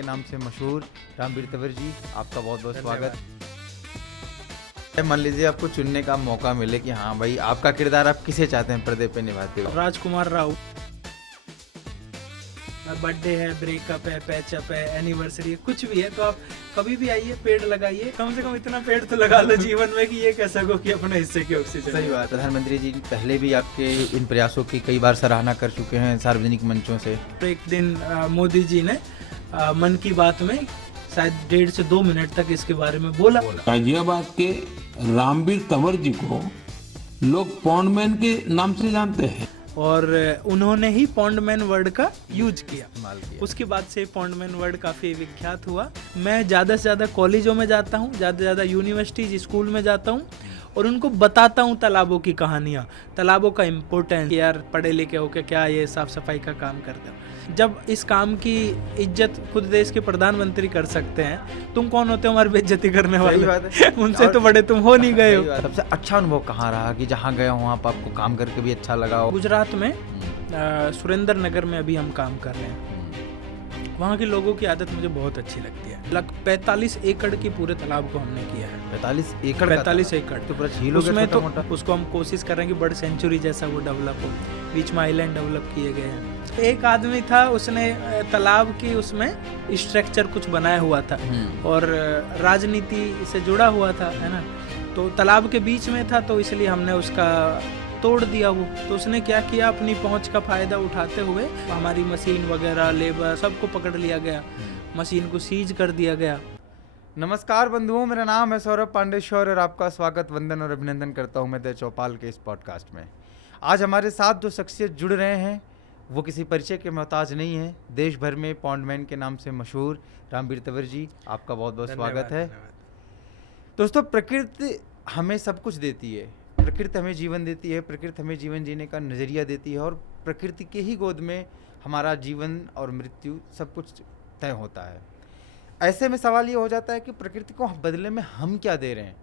के नाम से मशहूर रामवीर तंवर जी, आपका बहुत बहुत स्वागत। मान लीजिए आपको चुनने का मौका मिले कि हाँ भाई आपका किरदार आप किसे चाहते हैं पर्दे पे निभाते हो? राजकुमार राव। बर्थडे है, ब्रेकअप है, पैचअप है, एनिवर्सरी है, कुछ भी है तो आप कभी भी आइए, पेड़ लगाइए, कम से कम इतना पेड़ तो लगा लो जीवन में कि ये कह सको कि अपने हिस्से की ऑक्सीजन। सही बात। प्रधानमंत्री जी पहले भी आपके इन प्रयासों की कई बार सराहना कर चुके हैं सार्वजनिक मंचों से। तो एक दिन मोदी जी ने मन की बात में शायद 1.5 से 2 मिनट तक इसके बारे में बोला। गाजियाबाद के रामवीर तंवर जी को लोग पॉन्डमैन के नाम से जानते हैं और उन्होंने ही पॉन्डमैन वर्ड का यूज किया। उसके बाद से पॉन्डमैन वर्ड काफ़ी विख्यात हुआ। मैं ज़्यादा से ज़्यादा कॉलेजों में जाता हूँ, ज़्यादा से ज़्यादा यूनिवर्सिटीज स्कूल में जाता हूँ और उनको बताता हूँ तालाबों की कहानियाँ, तालाबों का इम्पोर्टेंस। यार पढ़े लिखे होकर क्या ये साफ़ सफाई का काम करते हो? जब इस काम की इज्जत खुद देश के प्रधानमंत्री कर सकते हैं, तुम कौन होते हो हमारी बेइज्जती करने वाले? उनसे तो बड़े तुम हो नहीं गए हो। सबसे अच्छा अनुभव कहाँ रहा कि जहाँ गया हूँ आप आपको काम करके भी अच्छा लगा हो? गुजरात में सुरेंद्र नगर में अभी हम काम कर रहे हैं। वहाँ के लोगों की आदत मुझे बहुत अच्छी लगती है। लगभग 45 एकड़ की पूरे तालाब को हमने किया है। 45 एकड़? 45 एकड़ तो पूरा झील हो गया उसमें तो छोटा-मोटा? उसको हम कोशिश कर रहे हैं कि बर्ड सेंचुरी जैसा वो डेवलप हो। बीच में आइलैंड डेवलप किए गए हैं। एक आदमी था, उसने तालाब की उसमें स्ट्रक्चर कुछ बनाया हुआ था और राजनीति से जुड़ा हुआ था, है ना। तो तालाब के बीच में था तो इसलिए हमने उसका तोड़ दिया वो। तो उसने क्या किया, अपनी पहुंच का फायदा उठाते हुए हमारी मशीन वगैरह, लेबर सबको पकड़ लिया गया, मशीन को सीज कर दिया गया। नमस्कार बंधुओं, मेरा नाम है सौरभ पांडेश्वर और आपका स्वागत, वंदन और अभिनंदन करता हूं मैं द चौपाल के इस पॉडकास्ट में। आज हमारे साथ जो शख्सियत जुड़ रहे हैं वो किसी परिचय के मोहताज नहीं है। देश भर में पॉन्डमैन के नाम से मशहूर रामवीर तंवर जी, आपका बहुत बहुत स्वागत है। दोस्तों, प्रकृति हमें सब कुछ देती है, प्रकृति हमें जीवन देती है, प्रकृति हमें जीवन जीने का नज़रिया देती है और प्रकृति के ही गोद में हमारा जीवन और मृत्यु सब कुछ तय होता है। ऐसे में सवाल ये हो जाता है कि प्रकृति को बदले में हम क्या दे रहे हैं।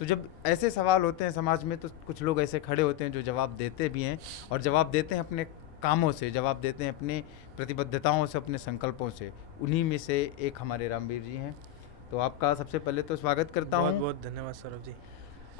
तो जब ऐसे सवाल होते हैं समाज में तो कुछ लोग ऐसे खड़े होते हैं जो जवाब देते भी हैं और जवाब देते हैं अपने कामों से, जवाब देते हैं अपने प्रतिबद्धताओं से, अपने संकल्पों से। उन्हीं में से एक हमारे रामवीर जी हैं। तो आपका सबसे पहले तो स्वागत करता हूँ। बहुत बहुत धन्यवाद सौरभ जी।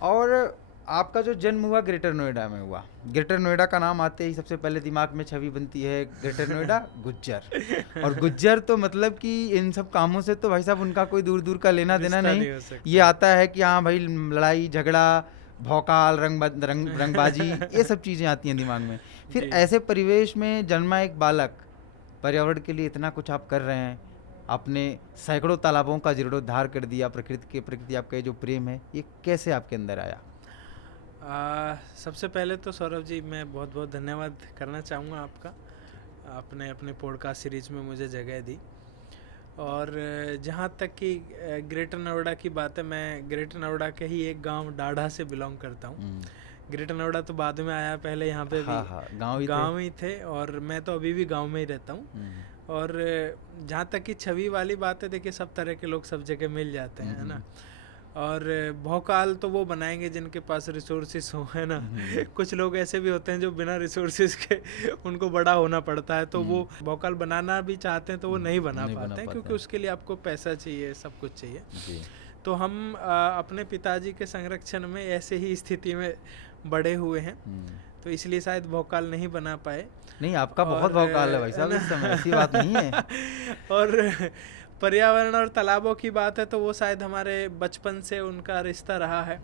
और आपका जो जन्म हुआ ग्रेटर नोएडा में हुआ। ग्रेटर नोएडा का नाम आते ही सबसे पहले दिमाग में छवि बनती है ग्रेटर नोएडा गुज्जर। और गुज्जर तो मतलब कि इन सब कामों से तो भाई साहब उनका कोई दूर दूर का लेना देना नहीं। ये आता है कि हाँ भाई लड़ाई झगड़ा, भौकाल, रंगबाजी ये सब चीज़ें आती हैं दिमाग में। फिर ऐसे परिवेश में जन्मा एक बालक, पर्यावरण के लिए इतना कुछ आप कर रहे हैं, आपने सैकड़ों तालाबों का जीर्णोद्धार कर दिया, प्रकृति के प्रति आपका ये जो प्रेम है ये कैसे आपके अंदर आया? सबसे पहले तो सौरभ जी मैं बहुत बहुत धन्यवाद करना चाहूँगा आपका, आपने अपने पॉडकास्ट सीरीज में मुझे जगह दी। और जहाँ तक कि ग्रेटर नोएडा की बात है, मैं ग्रेटर नोएडा के ही एक गांव डाढ़ा से बिलोंग करता हूँ। ग्रेटर नोएडा तो बाद में आया, पहले यहाँ पे भी गाँव ही थे और मैं तो अभी भी गाँव में ही रहता हूँ। और जहाँ तक कि छवि वाली बात है, देखिए सब तरह के लोग सब जगह मिल जाते हैं, है ना। और भौकाल तो वो बनाएंगे जिनके पास रिसोर्सेस हो, है ना। कुछ लोग ऐसे भी होते हैं जो बिना रिसोर्सेस के उनको बड़ा होना पड़ता है, तो वो भौकाल बनाना भी चाहते हैं तो वो नहीं बना पाते हैं, क्योंकि उसके लिए आपको पैसा चाहिए, सब कुछ चाहिए। तो हम अपने पिताजी के संरक्षण में ऐसे ही स्थिति में बड़े हुए हैं, तो इसलिए शायद भौकाल नहीं बना पाए। नहीं, आपका बहुत भौकाल है भाई साहब इस समय, ऐसी बात नहीं है। और पर्यावरण और तालाबों की बात है तो वो शायद हमारे बचपन से उनका रिश्ता रहा है।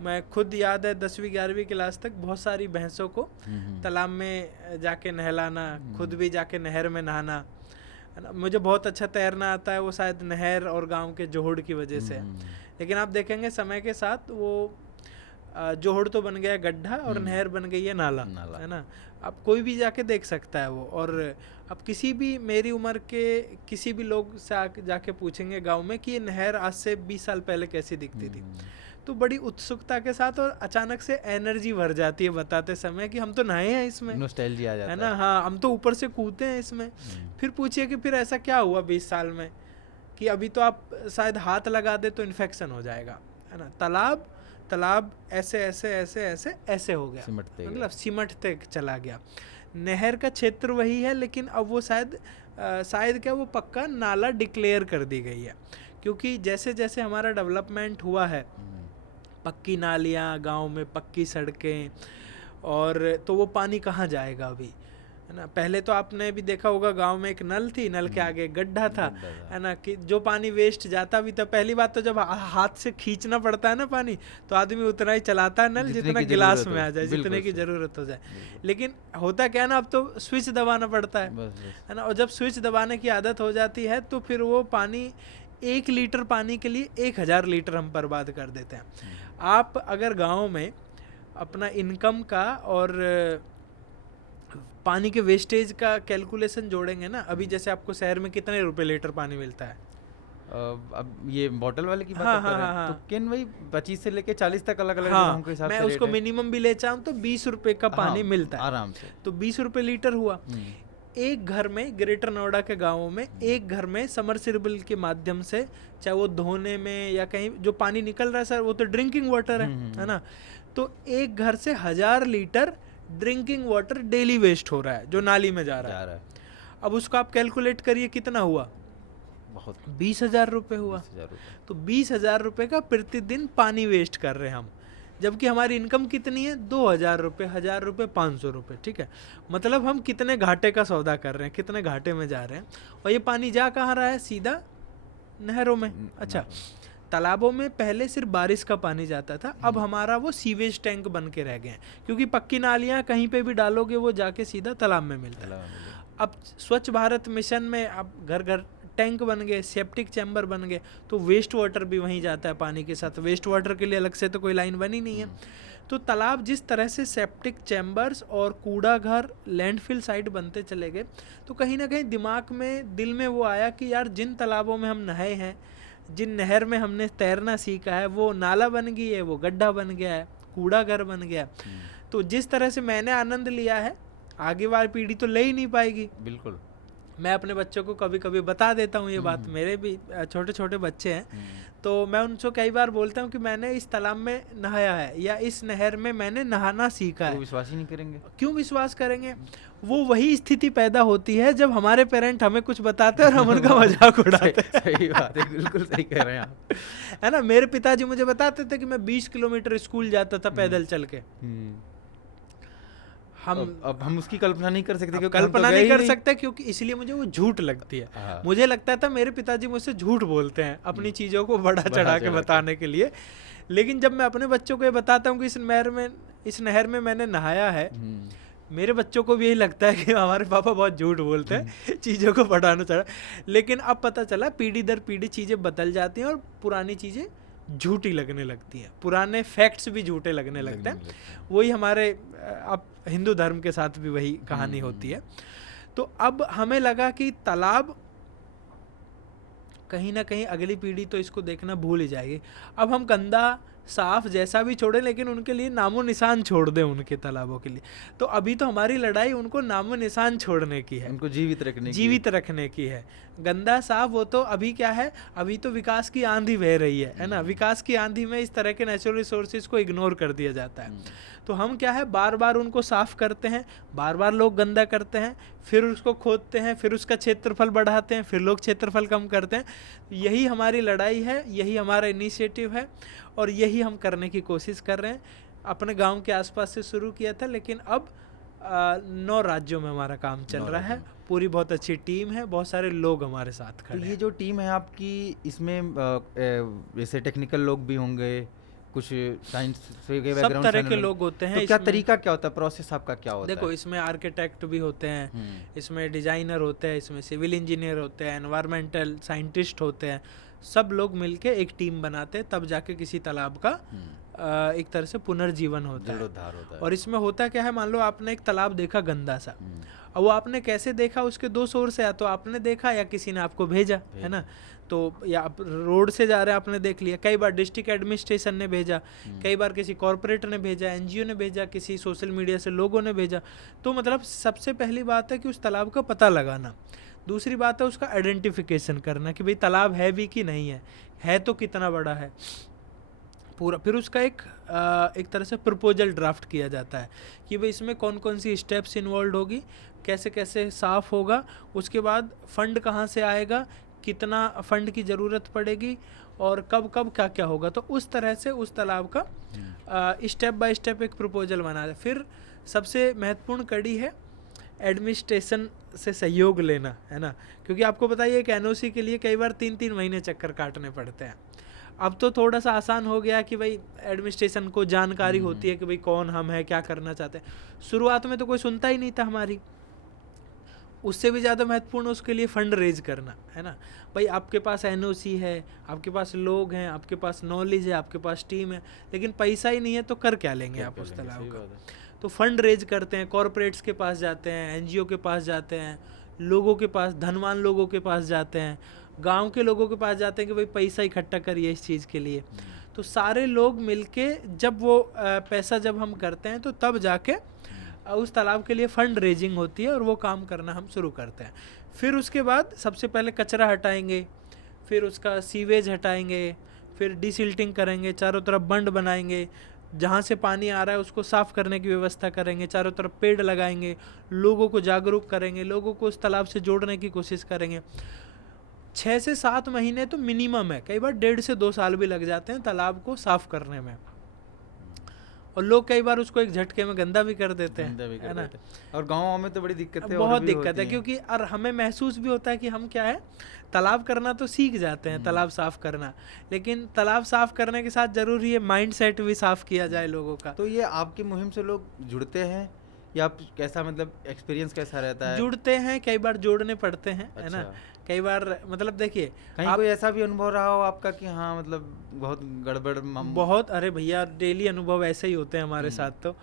मैं खुद याद है 10वीं 11वीं क्लास तक बहुत सारी भैंसों को तालाब में जाके नहलाना, खुद भी जाके नहर में नहाना, है ना। मुझे बहुत अच्छा तैरना आता है, वो शायद नहर और गांव के जोहड़ की वजह से। लेकिन आप देखेंगे समय के साथ वो जोहड़ तो बन गया गड्ढा और नहर बन गई है नाला, है ना। अब कोई भी जाके देख सकता है वो। और अब किसी भी मेरी उम्र के किसी भी लोग से जाके पूछेंगे गांव में कि ये नहर आज से 20 साल पहले कैसी दिखती थी, तो बड़ी उत्सुकता के साथ और अचानक से एनर्जी भर जाती है बताते समय कि हम तो नहाए हैं इसमें, नॉस्टैल्जिया आ जाता है ना। हाँ, हम तो ऊपर से कूदते हैं इसमें। फिर पूछिए कि फिर ऐसा क्या हुआ 20 साल में कि अभी तो आप शायद हाथ लगा दे तो इन्फेक्शन हो जाएगा, है ना। तालाब ऐसे ऐसे ऐसे ऐसे ऐसे हो गया, मतलब सिमटते चला गया। नहर का क्षेत्र वही है, लेकिन अब वो शायद शायद क्या वो पक्का नाला डिक्लेयर कर दी गई है, क्योंकि जैसे जैसे हमारा डेवलपमेंट हुआ है, पक्की नालियाँ गांव में, पक्की सड़कें, और तो वो पानी कहाँ जाएगा अभी, है ना। पहले तो आपने भी देखा होगा गांव में एक नल थी, नल के आगे गड्ढा था, है ना, कि जो पानी वेस्ट जाता भी था। पहली बात तो जब हाथ से खींचना पड़ता है ना पानी, तो आदमी उतना ही चलाता है नल जितना गिलास में आ जाए, जितने की जरूरत हो जाए। लेकिन होता क्या है ना, अब तो स्विच दबाना पड़ता है ना, और जब स्विच दबाने की आदत हो जाती है तो फिर वो पानी 1 लीटर पानी के लिए 1000 लीटर हम बर्बाद कर देते हैं। आप अगर गाँव में अपना इनकम का और पानी के वेस्टेज का कैलकुलेशन जोड़ेंगे ना, अभी जैसे आपको शहर में कितने रुपए लीटर पानी मिलता है? अब ये बॉटल वाले की बात हाँ, कर रहे हैं, हाँ, तो कैन वही 25 से लेके 40 तक अलग अलग हाँ, जगहों के हिसाब मैं से उसको रेट है। मिनिमम भी ले चाहूँ तो 20 रुपए का पानी हाँ, मिलता है आराम से। तो 20 रुपए लीटर हुआ। एक घर में, ग्रेटर नोएडा के गाँवों में एक घर में समरसिबल के माध्यम से, चाहे वो धोने में या कहीं जो पानी निकल रहा है सर, वो तो ड्रिंकिंग वाटर है ना, तो एक घर से 1000 litre drinking water daily waste हो रहा है जो नाली में जा रहा है। अब उसको आप कैलकुलेट करिए कितना हुआ, बहुत 20,000 रुपये हुआ। 20,000 रुपए। तो 20,000 रुपये का प्रतिदिन पानी वेस्ट कर रहे हैं हम, जबकि हमारी इनकम कितनी है? 2,000 रुपये, 1,000 रुपये, 500 रुपये, ठीक है। मतलब हम कितने घाटे का सौदा कर रहे हैं, कितने घाटे में जा रहे हैं। और ये पानी जा कहाँ रहा है? सीधा नहरों में। अच्छा, तालाबों में पहले सिर्फ बारिश का पानी जाता था, अब हमारा वो सीवेज टैंक बन के रह गए हैं, क्योंकि पक्की नालियाँ कहीं पे भी डालोगे वो जाके सीधा तालाब में मिलता है। अब स्वच्छ भारत मिशन में अब घर घर टैंक बन गए, सेप्टिक चैम्बर बन गए, तो वेस्ट वाटर भी वहीं जाता है पानी के साथ। वेस्ट वाटर के लिए अलग से तो कोई लाइन बनी नहीं है। तो तालाब जिस तरह से सेप्टिक चैम्बर्स और कूड़ा घर, लैंडफिल साइट बनते चले गए, तो कहीं ना कहीं दिमाग में, दिल में वो आया कि यार जिन तालाबों में हम नहाए हैं, जिन नहर में हमने तैरना सीखा है, वो नाला बन गई है, वो गड्ढा बन गया है, कूड़ा घर बन गया। तो जिस तरह से मैंने आनंद लिया है, आगे वाली पीढ़ी तो ले ही नहीं पाएगी। बिल्कुल। मैं अपने बच्चों को कभी कभी बता देता हूँ ये बात, मेरे भी छोटे छोटे बच्चे हैं, तो मैं उनसे कई बार बोलता हूँ कि मैंने इस तालाब में नहाया है या इस नहर में मैंने नहाना सीखा है। वो विश्वास ही नहीं करेंगे। क्यों विश्वास करेंगे? वो वही स्थिति पैदा होती है जब हमारे पेरेंट हमें कुछ बताते हैं और हम उनका मजाक उड़ाते हैं। सही बात है, बिल्कुल सही कह रहे हैं आप। है ना, मेरे पिताजी मुझे बताते थे कि मैं 20 किलोमीटर स्कूल जाता था पैदल चल के। अब हम उसकी कल्पना नहीं कर सकते, क्योंकि कल्पना नहीं कर सकते, क्योंकि इसलिए मुझे वो झूठ लगती है। मुझे लगता था मेरे पिताजी मुझसे झूठ बोलते हैं अपनी चीज़ों को बड़ा चढ़ा के बताने के लिए। लेकिन जब मैं अपने बच्चों को ये बताता हूँ कि इस नहर में मैंने नहाया है, मेरे बच्चों को भी यही लगता है कि हमारे पापा बहुत झूठ बोलते हैं, चीज़ों को बढ़ाना चढ़ा। लेकिन अब पता चला पीढ़ी दर पीढ़ी चीज़ें बदल जाती हैं और पुरानी चीज़ें झूठी लगने लगती हैं, पुराने फैक्ट्स भी झूठे लगने लगते हैं। वही हमारे अब हिंदू धर्म के साथ भी वही कहानी होती है। तो अब हमें लगा कि तालाब कहीं ना कहीं अगली पीढ़ी तो इसको देखना भूल ही जाएगी। अब हम गंदा साफ जैसा भी छोड़े, लेकिन उनके लिए नामो निशान छोड़ दें उनके तालाबों के लिए। तो अभी तो हमारी लड़ाई उनको नामो निशान छोड़ने की है, उनको जीवित रखने की है। गंदा साफ वो तो अभी क्या है, अभी तो विकास की आंधी बह रही है ना। विकास की आंधी में इस तरह के नेचुरल रिसोर्सेज को इग्नोर कर दिया जाता है। तो हम क्या है, बार बार उनको साफ करते हैं, बार बार लोग गंदा करते हैं, फिर उसको खोदते हैं, फिर उसका क्षेत्रफल बढ़ाते हैं, फिर लोग क्षेत्रफल कम करते हैं। यही हमारी लड़ाई है, यही हमारा इनिशिएटिव है और यही हम करने की कोशिश कर रहे हैं। अपने गांव के आसपास से शुरू किया था, लेकिन अब 9 राज्यों में हमारा काम चल रहा है। पूरी बहुत अच्छी टीम है, बहुत सारे लोग हमारे साथ खड़े हैं। ये जो टीम है आपकी, इसमें जैसे टेक्निकल लोग भी होंगे, कुछ साइंस से सब तरह के लोग होते हैं। तो क्या तरीका क्या होता है, प्रोसेस आपका क्या होता है? देखो, इसमें आर्किटेक्ट भी होते हैं, इसमें डिजाइनर होते हैं, इसमें सिविल इंजीनियर होते हैं, एनवायरमेंटल साइंटिस्ट होते हैं। सब लोग मिलके एक टीम बनाते हैं, तब जाके किसी तालाब का एक तरह से पुनर्जीवन होता है। और इसमें होता क्या है, मान लो आपने एक तालाब देखा गंदा सा, और वो आपने कैसे देखा, उसके 2 सोर्स है, या तो आपने देखा या किसी ने आपको भेजा, है ना। तो या आप रोड से जा रहे हैं, आपने देख लिया, कई बार डिस्ट्रिक्ट एडमिनिस्ट्रेशन ने भेजा, कई बार किसी कॉर्पोरेट ने भेजा, एनजीओ ने भेजा, किसी सोशल मीडिया से लोगों ने भेजा। तो मतलब सबसे पहली बात है कि उस तालाब का पता लगाना। दूसरी बात है उसका आइडेंटिफिकेशन करना कि भाई तालाब है भी कि नहीं है तो कितना बड़ा है पूरा। फिर उसका एक तरह से प्रपोजल ड्राफ्ट किया जाता है कि भाई इसमें कौन कौन सी स्टेप्स इन्वॉल्व होगी, कैसे कैसे साफ़ होगा, उसके बाद फंड कहाँ से आएगा, कितना फंड की ज़रूरत पड़ेगी और कब कब क्या क्या होगा। तो उस तरह से उस तालाब का स्टेप बाय स्टेप एक प्रपोजल बना है। फिर सबसे महत्वपूर्ण कड़ी है एडमिनिस्ट्रेशन से सहयोग लेना, है ना, क्योंकि आपको बताइए एक एनओसी के लिए कई बार 3-3 महीने चक्कर काटने पड़ते हैं। अब तो थोड़ा सा आसान हो गया कि भाई एडमिनिस्ट्रेशन को जानकारी होती है कि भाई कौन हम है, क्या करना चाहते हैं। शुरुआत में तो कोई सुनता ही नहीं था हमारी। उससे भी ज़्यादा महत्वपूर्ण उसके लिए फ़ंड रेज करना, है ना। भाई आपके पास एनओसी है, आपके पास लोग हैं, आपके पास नॉलेज है, आपके पास टीम है, लेकिन पैसा ही नहीं है तो कर क्या लेंगे आप उस तालाब का। तो फंड रेज करते हैं, कॉरपोरेट्स के पास जाते हैं, एनजीओ के पास जाते हैं, लोगों के पास, धनवान लोगों के पास जाते हैं, गांव के लोगों के पास जाते हैं कि भाई पैसा इकट्ठा करिए इस चीज़ के लिए। तो सारे लोग मिलके जब वो पैसा जब हम करते हैं तो तब जाके उस तालाब के लिए फ़ंड रेजिंग होती है और वो काम करना हम शुरू करते हैं। फिर उसके बाद सबसे पहले कचरा हटाएंगे, फिर उसका सीवेज हटाएंगे, फिर डिसिल्टिंग करेंगे, चारों तरफ बंड बनाएंगे, जहाँ से पानी आ रहा है उसको साफ़ करने की व्यवस्था करेंगे, चारों तरफ पेड़ लगाएंगे, लोगों को जागरूक करेंगे, लोगों को उस तालाब से जोड़ने की कोशिश करेंगे। 6 से 7 महीने तो मिनिमम है, कई बार 1.5 से 2 साल भी लग जाते हैं तालाब को साफ़ करने में। और लोग कई बार उसको एक झटके में गंदा भी कर देते हैं, है ना। और गाँव में तो बड़ी दिक्कत है, बहुत दिक्कत है, क्योंकि और हमें महसूस भी होता है कि हम क्या है, तालाब करना तो सीख जाते हैं, तालाब साफ़ करना, लेकिन तालाब साफ़ करने के साथ ज़रूरी है माइंड सेट भी साफ़ किया जाए लोगों का। तो ये आपकी मुहिम से लोग जुड़ते हैं या आप कैसा, मतलब एक्सपीरियंस कैसा रहता है? जुड़ते हैं, कई बार जोड़ने पड़ते हैं, है ना। कई बार मतलब देखिए कहीं कोई ऐसा भी अनुभव रहा हो आपका कि हाँ मतलब बहुत गड़बड़? बहुत, अरे भैया डेली अनुभव ऐसे ही होते हैं हमारे साथ, तो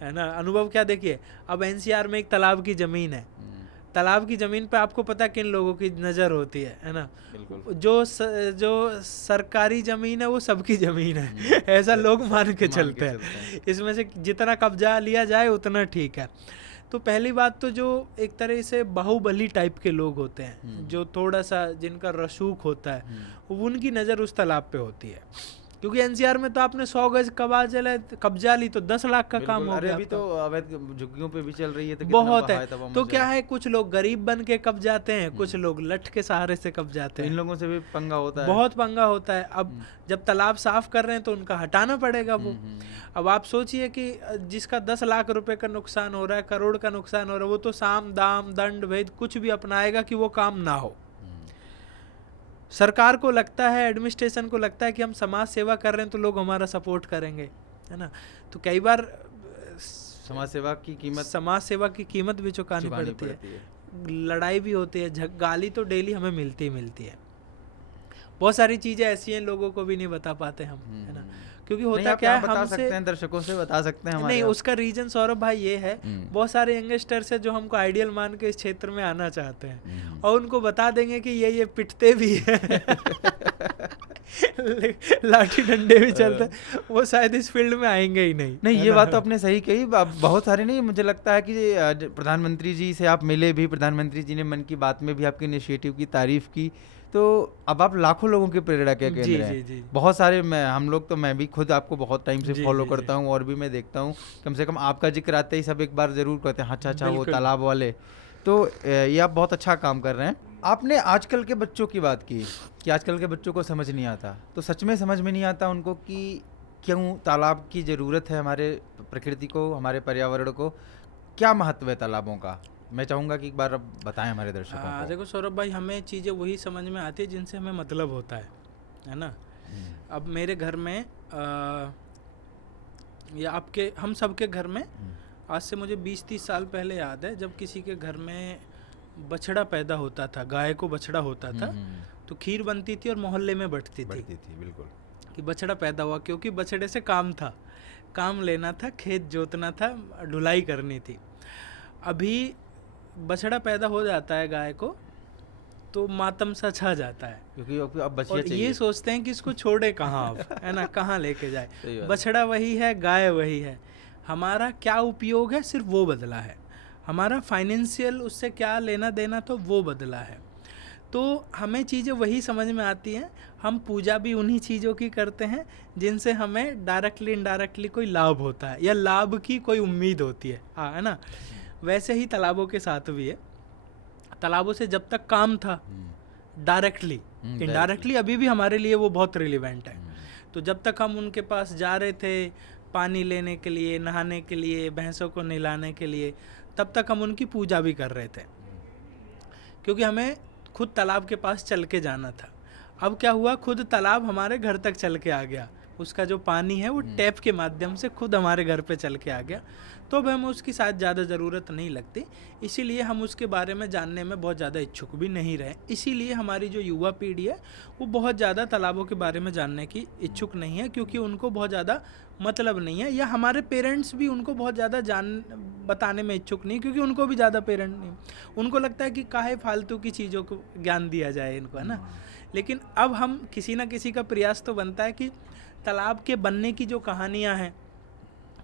है ना। अनुभव क्या, देखिए अब एनसीआर में एक तालाब की ज़मीन है, तालाब की ज़मीन पे आपको पता किन लोगों की नज़र होती है ना। जो सरकारी ज़मीन है वो सबकी ज़मीन है, ऐसा लोग मान के चलते हैं। इसमें से जितना कब्जा लिया जाए उतना ठीक है। तो पहली बात तो जो एक तरह से बाहुबली टाइप के लोग होते हैं, जो थोड़ा सा जिनका रसूख होता है, उनकी नज़र उस तालाब पे होती है, क्योंकि एनसीआर में तो आपने 100 गज कब्जा ली तो 10 लाख का काम हो गया। अभी तो अवैध झुग्गियों पे भी चल रही है, तो बहुत है। तो क्या है, कुछ लोग गरीब बन के कब जाते हैं, कुछ लोग लठ के सहारे से कब जाते हैं। इन लोगों से भी पंगा होता है, बहुत पंगा होता है। अब जब तालाब साफ कर रहे हैं तो उनका हटाना पड़ेगा वो। अब आप सोचिए कि जिसका 10 लाख रुपए का नुकसान हो रहा है, करोड़ का नुकसान हो रहा है, वो तो साम दाम दंड भेद कुछ भी अपनाएगा कि वो काम ना हो। सरकार को लगता है, एडमिनिस्ट्रेशन को लगता है कि हम समाज सेवा कर रहे हैं तो लोग हमारा सपोर्ट करेंगे, है ना। तो कई बार समाज सेवा की कीमत भी चुकानी पड़ती है, लड़ाई भी होती है, गाली तो डेली हमें मिलती है। बहुत सारी चीज़ें ऐसी हैं लोगों को भी नहीं बता पाते हम, है ना, क्योंकि होता क्या है, बता सकते हैं, दर्शकों से बता सकते हैं नहीं। उसका रीजन सौरभ भाई ये है, बहुत सारे यंगस्टर्स है जो हमको आइडियल मान के इस क्षेत्र में आना चाहते हैं, और उनको बता देंगे कि ये पिटते भी है लाठी डंडे भी चलते हैं, वो शायद इस फील्ड में आएंगे ही नहीं। ये बात तो आपने सही कही। बहुत सारे नहीं, मुझे लगता है कि प्रधानमंत्री जी से आप मिले भी, प्रधानमंत्री जी ने मन की बात में भी आपके इनिशिएटिव की तारीफ की, तो अब आप लाखों लोगों की प्रेरणा के केंद्र हैं। बहुत सारे मैं भी खुद आपको बहुत टाइम से फॉलो करता हूँ, और भी मैं देखता हूँ, कम से कम आपका जिक्र आते ही सब एक बार जरूर कहते हैं अच्छा वो तालाब वाले। तो ये आप बहुत अच्छा काम कर रहे हैं। आपने आजकल के बच्चों की बात की कि आजकल के बच्चों को समझ नहीं आता, तो सच में समझ में नहीं आता उनको कि क्यों तालाब की ज़रूरत है हमारे प्रकृति को, हमारे पर्यावरण को, क्या महत्व है तालाबों का। मैं चाहूँगा कि एक बार अब बताएं हमारे दर्शकों को। देखो सौरभ भाई, हमें चीज़ें वही समझ में आती है जिनसे हमें मतलब होता है ना। अब मेरे घर में या आपके, हम सबके घर में आज से मुझे 20-30 साल पहले याद है, जब किसी के घर में बछड़ा पैदा होता था, गाय को बछड़ा होता था, तो खीर बनती थी और मोहल्ले में बंटती थी। बिल्कुल, कि बछड़ा पैदा हुआ, क्योंकि बछड़े से काम लेना था, खेत जोतना था, ढुलाई करनी थी। अभी बछड़ा पैदा हो जाता है गाय को तो मातम सा छा जाता है, क्योंकि अब बछिया चाहिए। ये सोचते हैं कि इसको छोड़े कहाँ अब, है ना, कहाँ लेके जाए। बछड़ा वही है, गाय वही है, हमारा क्या उपयोग है सिर्फ वो बदला है, हमारा फाइनेंशियल उससे क्या लेना देना तो वो बदला है। तो हमें चीज़ें वही समझ में आती हैं, हम पूजा भी उन्हीं चीज़ों की करते हैं जिनसे हमें डायरेक्टली इनडायरेक्टली कोई लाभ होता है या लाभ की कोई उम्मीद होती है, हाँ, है ना। वैसे ही तालाबों के साथ भी है। तालाबों से जब तक काम था डायरेक्टली, इनडायरेक्टली अभी भी हमारे लिए वो बहुत रिलेवेंट है। तो जब तक हम उनके पास जा रहे थे पानी लेने के लिए, नहाने के लिए, भैंसों को नहलाने के लिए, तब तक हम उनकी पूजा भी कर रहे थे, क्योंकि हमें खुद तालाब के पास चल के जाना था। अब क्या हुआ, खुद तालाब हमारे घर तक चल के आ गया, उसका जो पानी है वो टैप के माध्यम से खुद हमारे घर पे चल के आ गया। तो अब हमें उसकी शायद ज़्यादा ज़रूरत नहीं लगती, इसीलिए हम उसके बारे में जानने में बहुत ज़्यादा इच्छुक भी नहीं रहे। इसीलिए हमारी जो युवा पीढ़ी है वो बहुत ज़्यादा तालाबों के बारे में जानने की इच्छुक नहीं है, क्योंकि उनको बहुत ज़्यादा मतलब नहीं है, या हमारे पेरेंट्स भी उनको बहुत ज़्यादा बताने में इच्छुक नहीं, क्योंकि उनको भी ज़्यादा पेरेंट नहीं, उनको लगता है कि काहे फालतू की चीज़ों को ज्ञान दिया जाए इनको, है ना। लेकिन अब हम किसी ना किसी का प्रयास तो बनता है कि तालाब के बनने की जो कहानियाँ हैं,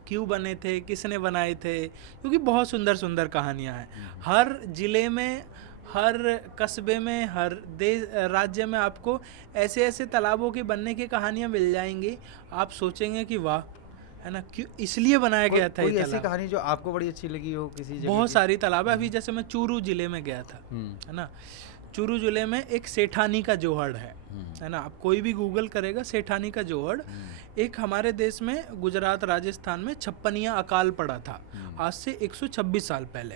क्यों बने थे, किसने बनाए थे, क्योंकि बहुत सुंदर सुंदर कहानियाँ हैं। हर ज़िले में, हर कस्बे में, हर राज्य में आपको ऐसे ऐसे तालाबों के बनने की कहानियाँ मिल जाएंगी, आप सोचेंगे कि वाह, है ना, क्यों इसलिए बनाया गया था। कोई ऐसी कहानी जो आपको बड़ी अच्छी लगी हो किसी जगह? बहुत सारी तालाब है। अभी जैसे मैं चूरू ज़िले में गया था, है ना, चूरू ज़िले में एक सेठानी का जोहड़ है ना। आप कोई भी गूगल करेगा सेठानी का जोहड़, एक हमारे देश में गुजरात राजस्थान में 56 अकाल पड़ा था आज से 126 साल पहले।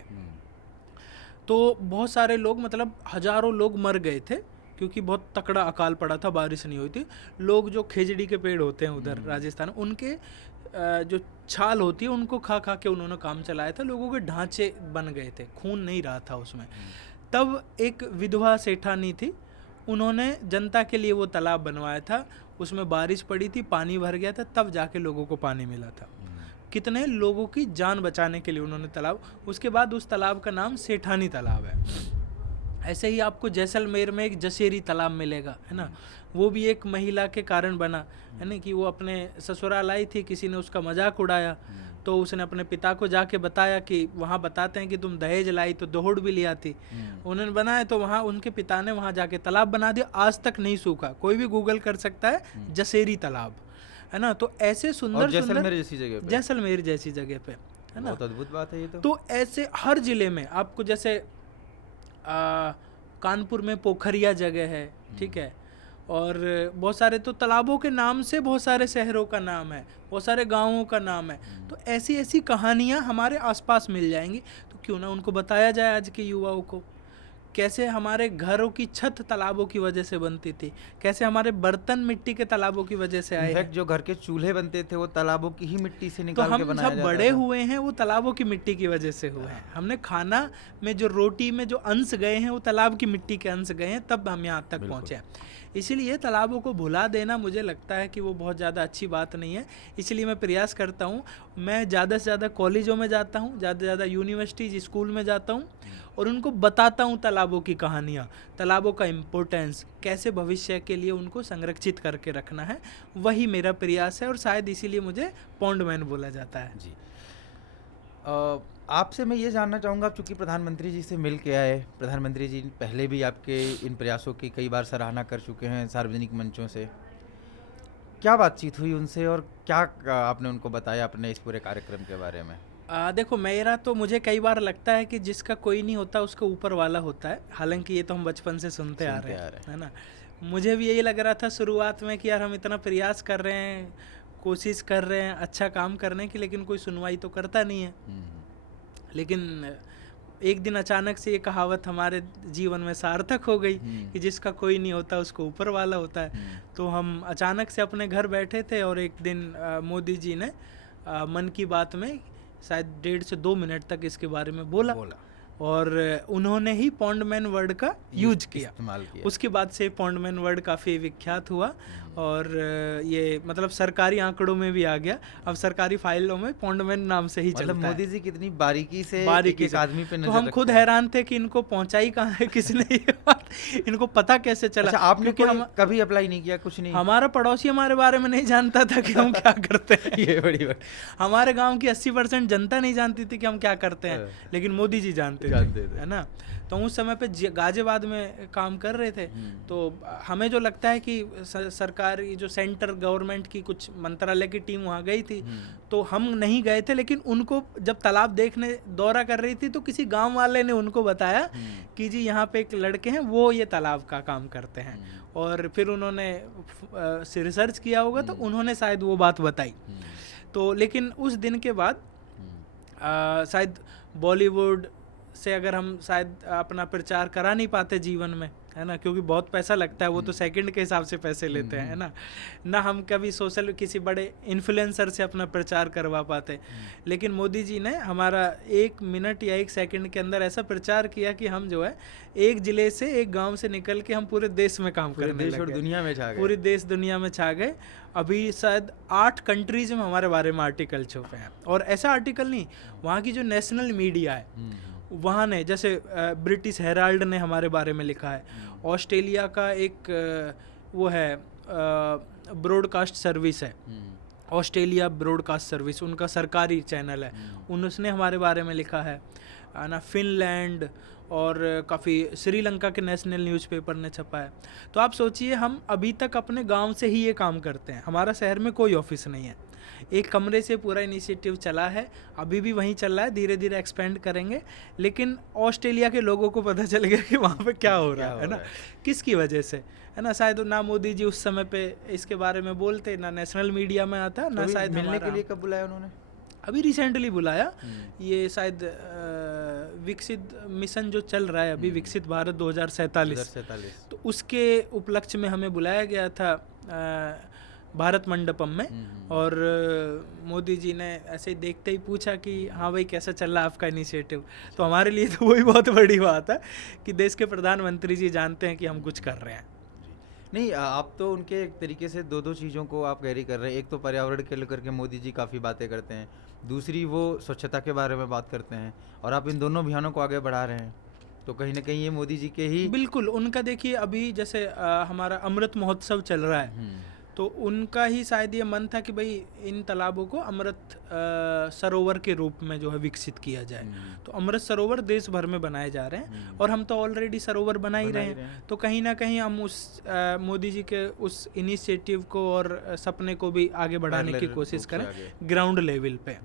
तो बहुत सारे लोग, मतलब हजारों लोग मर गए थे, क्योंकि बहुत तकड़ा अकाल पड़ा था, बारिश नहीं हुई थी। लोग जो खेजड़ी के पेड़ होते हैं उधर राजस्थान, उनके जो छाल होती है उनको खा खा के उन्होंने काम चलाया था, लोगों के ढांचे बन गए थे, खून नहीं रहा था उसमें। तब एक विधवा सेठानी थी, उन्होंने जनता के लिए वो तालाब बनवाया था, उसमें बारिश पड़ी थी, पानी भर गया था, तब जाके लोगों को पानी मिला था। कितने लोगों की जान बचाने के लिए उन्होंने तालाब, उसके बाद उस तालाब का नाम सेठानी तालाब है। ऐसे ही आपको जैसलमेर में एक जसेरी तालाब मिलेगा, है ना, वो भी एक महिला के कारण बना, है ना, कि वो अपने ससुराल आई थी, किसी ने उसका मजाक उड़ाया, तो उसने अपने पिता को जाके बताया कि वहाँ बताते हैं कि तुम दहेज लाई तो दोहड़ भी लिया थी। उन्होंने बनाया, तो वहाँ उनके पिता ने वहाँ जाके तालाब बना दिया, आज तक नहीं सूखा, कोई भी गूगल कर सकता है जसेरी तालाब, है ना। तो ऐसे सुंदर जैसलमेर जैसी जगह पे, जैसलमेर जैसी जगह पे, है ना, बहुत अद्भुत बात है ये तो ऐसे हर जिले में आपको, जैसे कानपुर में पोखरिया जगह है, ठीक है, और बहुत सारे तो तालाबों के नाम से बहुत सारे शहरों का नाम है, बहुत सारे गांवों का नाम है। तो ऐसी ऐसी कहानियां हमारे आसपास मिल जाएंगी, तो क्यों ना उनको बताया जाए आज के युवाओं को। कैसे हमारे घरों की छत तालाबों की वजह से बनती थी, कैसे हमारे बर्तन मिट्टी के तालाबों की वजह से आए हैं। जो घर के चूल्हे बनते थे वो तालाबों की ही मिट्टी से तो निकाल के हम बनाया सब जाता बड़े था। हुए हैं वो तालाबों की मिट्टी की वजह से हुए हैं। हमने खाना में जो रोटी में जो अंश गए हैं वो तालाब की मिट्टी के अंश गए हैं, तब हम यहाँ तक पहुँचे हैं। इसीलिए तालाबों को भुला देना मुझे लगता है कि वो बहुत ज़्यादा अच्छी बात नहीं है। इसलिए मैं प्रयास करता हूँ, मैं ज़्यादा से ज़्यादा कॉलेजों में जाता हूँ, ज़्यादा से ज़्यादा यूनिवर्सिटीज स्कूल में जाता हूँ और उनको बताता हूँ तालाबों की कहानियाँ, तालाबों का इम्पोर्टेंस, कैसे भविष्य के लिए उनको संरक्षित करके रखना है। वही मेरा प्रयास है और शायद इसीलिए मुझे पॉन्डमैन बोला जाता है। जी, आपसे मैं ये जानना चाहूँगा, आप चूँकि प्रधानमंत्री जी से मिल के आए, प्रधानमंत्री जी पहले भी आपके इन प्रयासों की कई बार सराहना कर चुके हैं सार्वजनिक मंचों से, क्या बातचीत हुई उनसे और क्या आपने उनको बताया अपने इस पूरे कार्यक्रम के बारे में? देखो, मेरा तो मुझे कई बार लगता है कि जिसका कोई नहीं होता उसका ऊपर वाला होता है। हालांकि ये तो हम बचपन से सुनते आ रहे हैं, है ना। मुझे भी यही लग रहा था शुरुआत में कि यार हम इतना प्रयास कर रहे हैं, कोशिश कर रहे हैं अच्छा काम करने की, लेकिन कोई सुनवाई तो करता नहीं है। लेकिन एक दिन अचानक से ये कहावत हमारे जीवन में सार्थक हो गई कि जिसका कोई नहीं होता उसको ऊपर वाला होता है। तो हम अचानक से अपने घर बैठे थे और एक दिन मोदी जी ने मन की बात में शायद 1.5 से 2 मिनट तक इसके बारे में बोला। और उन्होंने ही पॉन्डमैन वर्ड का यूज किया। उसके बाद से पॉन्डमैन वर्ड काफ़ी विख्यात हुआ और ये मतलब सरकारी आंकड़ों में भी आ गया। अब सरकारी फाइलों में पॉन्डमैन नाम से ही चलता है। मोदी जी कितनी बारीकी से एक आदमी पे नजर तो हम खुद हैरान थे कि इनको पहुंचाई कहाँ है किसने ये बात, इनको पता कैसे चला। अच्छा, आपने कभी अप्लाई नहीं किया? कुछ नहीं? हमारा पड़ोसी हमारे बारे में नहीं जानता था कि हम क्या करते हैं। ये बड़ी बात। हमारे गाँव की 80% जनता नहीं जानती थी कि हम क्या करते हैं, लेकिन मोदी जी जानते जानते थे। है ना। तो उस समय पे गाजियाबाद में काम कर रहे थे। तो हमें जो लगता है कि सरकार जो सेंटर गवर्नमेंट की कुछ मंत्रालय की टीम वहाँ गई थी, तो हम नहीं गए थे, लेकिन उनको जब तालाब देखने दौरा कर रही थी तो किसी गांव वाले ने उनको बताया कि जी यहाँ पे एक लड़के हैं, वो ये तालाब का काम करते हैं। और फिर उन्होंने रिसर्च किया होगा तो उन्होंने शायद वो बात बताई। तो लेकिन उस दिन के बाद शायद बॉलीवुड से अगर हम शायद अपना प्रचार करा नहीं पाते जीवन में, है ना, क्योंकि बहुत पैसा लगता है, वो तो सेकंड के हिसाब से पैसे लेते हैं, है ना हम कभी सोशल किसी बड़े इन्फ्लुएंसर से अपना प्रचार करवा पाते। लेकिन मोदी जी ने हमारा 1 मिनट या 1 सेकंड के अंदर ऐसा प्रचार किया कि हम जो है एक जिले से, एक गांव से निकल के हम पूरे देश में काम करने लगे, और दुनिया में छा गए, पूरी देश दुनिया में छा गए। अभी शायद 8 कंट्रीज में हमारे बारे में आर्टिकल छपे हैं। और ऐसा आर्टिकल नहीं, वहाँ की जो नेशनल मीडिया है वहाँ ने, जैसे ब्रिटिश हेराल्ड ने हमारे बारे में लिखा है, ऑस्ट्रेलिया का एक वो है ब्रॉडकास्ट सर्विस है, ऑस्ट्रेलिया ब्रॉडकास्ट सर्विस, उनका सरकारी चैनल है, उसने हमारे बारे में लिखा है ना। फिनलैंड और काफ़ी श्रीलंका के नेशनल न्यूज़पेपर ने छपा है। तो आप सोचिए, हम अभी तक अपने गांव से ही ये काम करते हैं, हमारा शहर में कोई ऑफिस नहीं है, एक कमरे से पूरा इनिशिएटिव चला है, अभी भी वहीं चल रहा है, धीरे धीरे एक्सपेंड करेंगे। लेकिन ऑस्ट्रेलिया के लोगों को पता चल गया कि वहाँ पे क्या हो रहा है ना, किसकी वजह से, है ना। शायद ना मोदी जी उस समय पे इसके बारे में बोलते, ना नेशनल मीडिया में आता, ना शायद मिलने के लिए कब बुलाया उन्होंने? अभी रिसेंटली बुलाया, ये शायद विकसित मिशन जो चल रहा है अभी, विकसित भारत 2047, तो उसके उपलक्ष्य में हमें बुलाया गया था भारत मंडपम में। और मोदी जी ने ऐसे ही देखते ही पूछा कि हाँ भाई कैसा चल रहा है आपका इनिशिएटिव। तो हमारे लिए तो वही बहुत बड़ी बात है कि देश के प्रधानमंत्री जी जानते हैं कि हम कुछ कर रहे हैं। नहीं, आप तो उनके एक तरीके से दो चीज़ों को आप कैरी कर रहे हैं। एक तो पर्यावरण के लेकर के मोदी जी काफ़ी बातें करते हैं, दूसरी वो स्वच्छता के बारे में बात करते हैं, और आप इन दोनों अभियानों को आगे बढ़ा रहे हैं। तो कहीं ना कहीं ये मोदी जी के ही, बिल्कुल उनका, देखिए अभी जैसे हमारा अमृत महोत्सव चल रहा है, तो उनका ही शायद ये मन था कि भाई इन तालाबों को अमृत सरोवर के रूप में जो है विकसित किया जाए। तो अमृत सरोवर देश भर में बनाए जा रहे हैं, और हम तो ऑलरेडी सरोवर बना ही रहे हैं। तो कहीं ना कहीं हम उस मोदी जी के उस इनिशिएटिव को और सपने को भी आगे बढ़ाने की कोशिश करें ग्राउंड लेवल पे।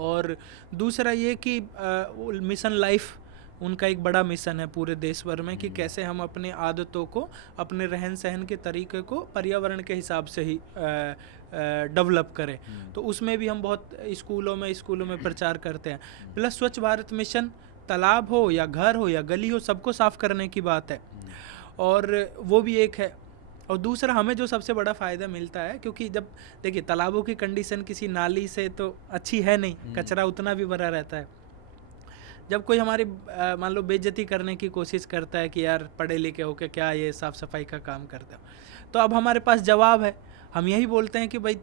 और दूसरा ये कि मिशन लाइफ उनका एक बड़ा मिशन है पूरे देश भर में, कि कैसे हम अपने आदतों को, अपने रहन सहन के तरीके को पर्यावरण के हिसाब से ही डेवलप करें। तो उसमें भी हम बहुत स्कूलों में प्रचार करते हैं। प्लस स्वच्छ भारत मिशन, तालाब हो या घर हो या गली हो, सबको साफ करने की बात है, और वो भी एक है। और दूसरा हमें जो सबसे बड़ा फ़ायदा मिलता है, क्योंकि जब देखिए तालाबों की कंडीशन किसी नाली से तो अच्छी है नहीं, कचरा उतना भी भरा रहता है। जब कोई हमारी मान लो बेइज्जती करने की कोशिश करता है कि यार पढ़े लिखे होके क्या ये साफ़ सफाई का काम करते हो, तो अब हमारे पास जवाब है। हम यही बोलते हैं कि भाई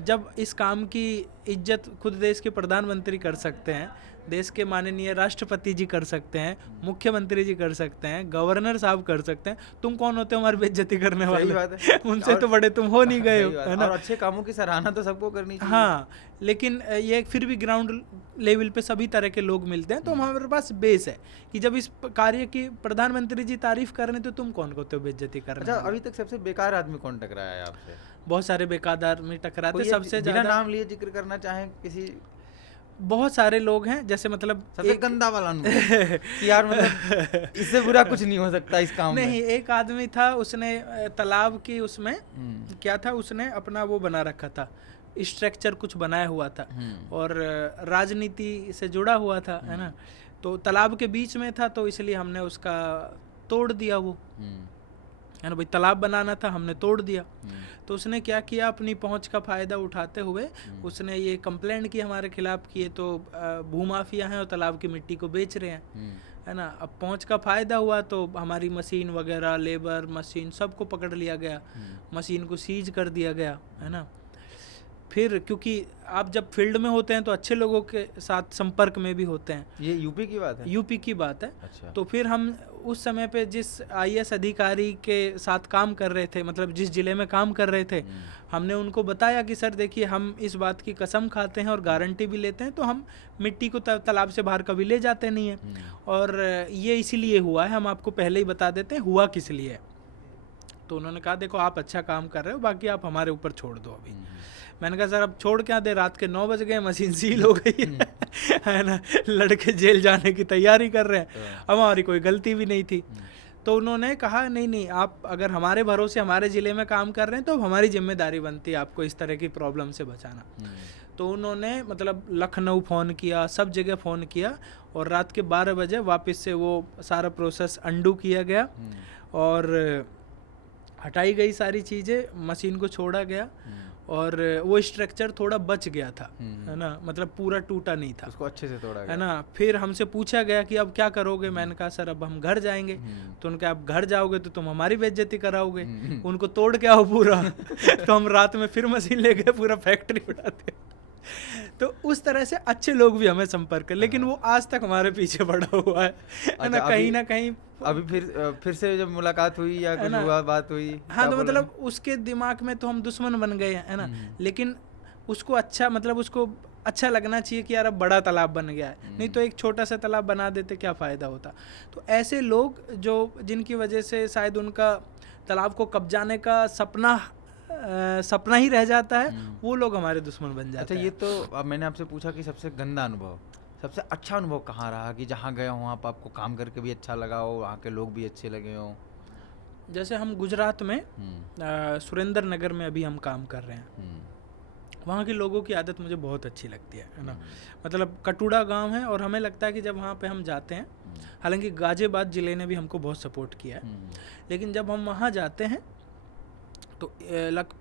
जब इस काम की इज्जत खुद देश के प्रधानमंत्री कर सकते हैं, देश के माननीय राष्ट्रपति जी कर सकते हैं, मुख्यमंत्री जी कर सकते हैं, गवर्नर साहब कर सकते हैं, तुम कौन होते हो हमारी बेइज्जती करने वाले? उनसे तो बड़े तुम हो नहीं गए हो, है ना। और अच्छे कामों की सराहना तो सबको करनी चाहिए। हाँ, लेकिन ये फिर भी ग्राउंड लेवल पे सभी तरह के लोग मिलते हैं। तो हमारे पास बेस है कि जब इस कार्य की प्रधानमंत्री जी तारीफ कर रहे हैं, तो तुम कौन होते हो बेइज्जती करने? अच्छा, अभी तक सबसे बेकार आदमी कौन टकराया है आपसे? बहुत सारे बेकार आदमी टकराते, सबसे ज्यादा नाम लिए जिक्र करना चाहें किसी? बहुत सारे लोग हैं, जैसे मतलब सबसे गंदा वाला कि यार मतलब इससे बुरा कुछ नहीं हो सकता इस काम में। नहीं, एक आदमी था, उसने तालाब की उसमें क्या था, उसने अपना वो बना रखा था, स्ट्रक्चर कुछ बनाया हुआ था, और राजनीति से जुड़ा हुआ था, है ना। तो तालाब के बीच में था, तो इसलिए हमने उसका तोड़ दिया, वो है ना भाई, तालाब बनाना था, हमने तोड़ दिया। तो उसने क्या किया, अपनी पहुंच का फ़ायदा उठाते हुए उसने ये कंप्लेंट की हमारे खिलाफ किए, तो भूमाफिया हैं और तालाब की मिट्टी को बेच रहे हैं, है ना। अब पहुंच का फ़ायदा हुआ तो हमारी मशीन वगैरह, लेबर, मशीन सबको पकड़ लिया गया, मशीन को सीज कर दिया गया, है ना। फिर क्योंकि आप जब फील्ड में होते हैं तो अच्छे लोगों के साथ संपर्क में भी होते हैं। ये यूपी की बात है? यूपी की बात है। अच्छा। तो फिर हम उस समय पे जिस आईएएस अधिकारी के साथ काम कर रहे थे, मतलब जिस जिले में काम कर रहे थे, हमने उनको बताया कि सर देखिए हम इस बात की कसम खाते हैं और गारंटी भी लेते हैं, तो हम मिट्टी को तालाब से बाहर कभी ले जाते नहीं हैं, और ये इसीलिए हुआ है, हम आपको पहले ही बता देते हैं हुआ किस लिए। तो उन्होंने कहा देखो आप अच्छा काम कर रहे हो, बाकी आप हमारे ऊपर छोड़ दो अभी। मैंने कहा सर अब छोड़ क्या दे, रात के 9 बज गए, मशीन सील हो गई है ना, लड़के जेल जाने की तैयारी कर रहे हैं, अब हमारी कोई गलती भी नहीं थी। तो उन्होंने कहा नहीं नहीं, आप अगर हमारे भरोसे हमारे ज़िले में काम कर रहे हैं तो हमारी जिम्मेदारी बनती है आपको इस तरह की प्रॉब्लम से बचाना। तो उन्होंने मतलब लखनऊ फ़ोन किया, सब जगह फ़ोन किया, और रात के 12 बजे वापस से वो सारा प्रोसेस अंडू किया गया और हटाई गई सारी चीज़ें, मशीन को छोड़ा गया, और वो स्ट्रक्चर थोड़ा बच गया था, है ना, मतलब पूरा टूटा नहीं था, उसको अच्छे से तोड़ा गया, है ना। फिर हमसे पूछा गया कि अब क्या करोगे, मैंने कहा सर अब हम घर जाएंगे। तो उनका आप घर जाओगे तो तुम हमारी बेइज्जती कराओगे, उनको तोड़ के आओ पूरा। तो हम रात में फिर मशीन ले गए, पूरा फैक्ट्री उठाते। तो उस तरह से अच्छे लोग भी हमें संपर्क कर, लेकिन वो आज तक हमारे पीछे पड़ा हुआ है ना, कहीं ना कहीं। अभी फिर से जब मुलाकात हुई या कुछ हुआ, बात हुई, हाँ, तो मतलब उसके दिमाग में तो हम दुश्मन बन गए हैं, है ना, लेकिन उसको अच्छा, मतलब उसको अच्छा लगना चाहिए कि यार अब बड़ा तालाब बन गया है, नहीं तो एक छोटा सा तालाब बना देते क्या फ़ायदा होता। तो ऐसे लोग जो जिनकी वजह से शायद उनका तालाब को कब्जाने का सपना ही रह जाता है, वो लोग हमारे दुश्मन बन जाते हैं। अच्छा, ये तो अब मैंने आपसे पूछा कि सबसे गंदा अनुभव, सबसे अच्छा अनुभव कहाँ रहा, कि जहाँ गए हो वहाँ पर आपको काम करके भी अच्छा लगा हो, वहाँ के लोग भी अच्छे लगे हो? जैसे हम गुजरात में सुरेंद्र नगर में अभी हम काम कर रहे हैं, वहाँ के लोगों की आदत मुझे बहुत अच्छी लगती है ना। मतलब कटुड़ा गांव है, और हमें लगता है कि जब वहाँ पे हम जाते हैं, हालांकि गाजियाबाद ज़िले ने भी हमको बहुत सपोर्ट किया है, लेकिन जब हम वहाँ जाते हैं तो